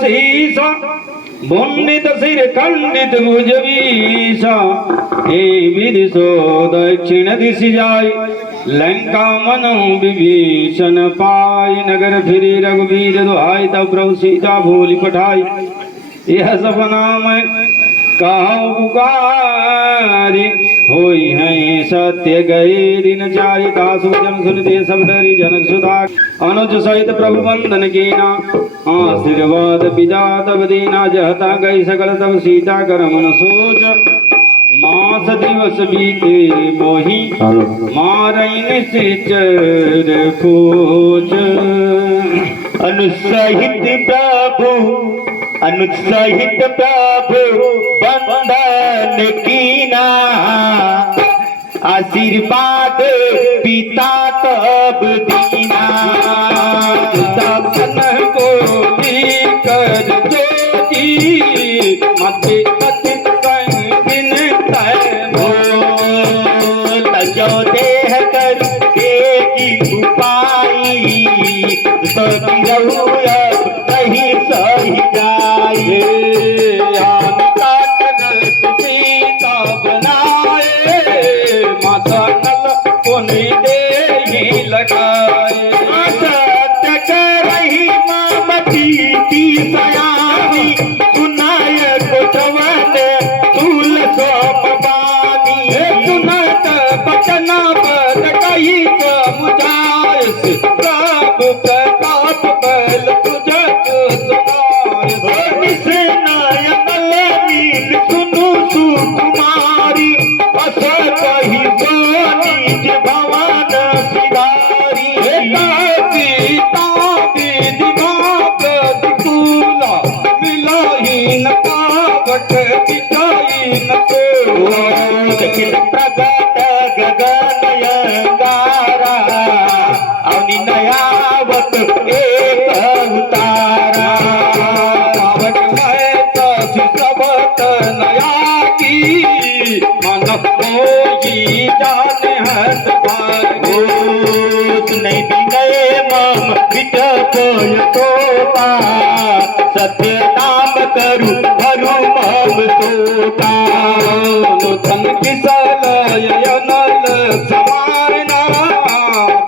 शीसा मुन्नित सिर खंडित भुजवीसा हे विधि सो दक्षिण दिश जाय लंका मनो विभीषण पाय नगर फिरे रघुवीर दुहाई तब प्रभु सीता भूलि पठाई यह सपना मैं कहो पुकारी होई है सत्य गए दिन चारिता सुजन सुनते सब डरी जनक सुधा अनुज सहित प्रभु वंदन कीना आशीर्वाद पिता तब दीना जहता गई सकल तब सीता कर मन सोच मास दिवस बीते मोही मारई निश्चर खोज अनुसहित प्रभु अनुसहित प्रभु बंधन कीना आशीर्वाद पिता तब दीना दर्शन को कर जोगी मते पति दिन तय हो तजो देह कर के की उपाई सभी रहू अब कहीं सही जाए सीता बनाए माता नल कोने दे लगाए सत्य करही मामती की सयानी सुनाय कोटवन तुल सोमवानी सुनत बचन बद कही मुझाय प्रभु प्रताप बल तुझक सुनाय नायकल नील सुनु सुकुमारी अस कही सोनी भवन सिधारी सीता विधिमा प्रतिकूला मिलाहीन पावट बिचाईन सखिल प्रगट गगन अंगारा अवनि नयावत एक अवतारा पावट है तसी सबत नया की मन होगी जाने हत पाए नहीं बिनय मम विटकोय तोपा सत्य नाम करू धरु मम तोपा धन किसल नल समाना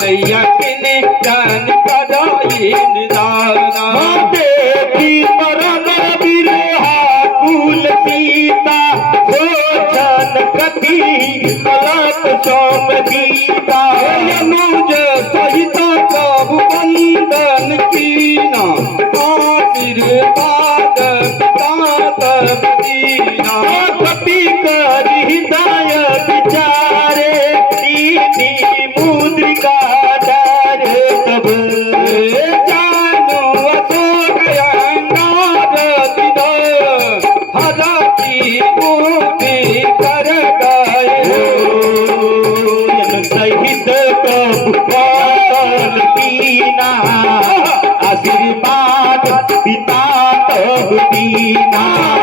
दैया किने जान कदाई निदाना देखी मरण विरहा कुल सीता सोचन कथी कलत सोम गीता अनुज सहित प्रभु वंदन कीना आशीर्वाद पिता दीना कपि कर हृदय विचारे दीनी मुद्रिका डारे तब जानो अशोक अंगार दिद हरा की मूर्ति कर गए सहित प्रभु दीना आशीर्वाद पिता तब दीना।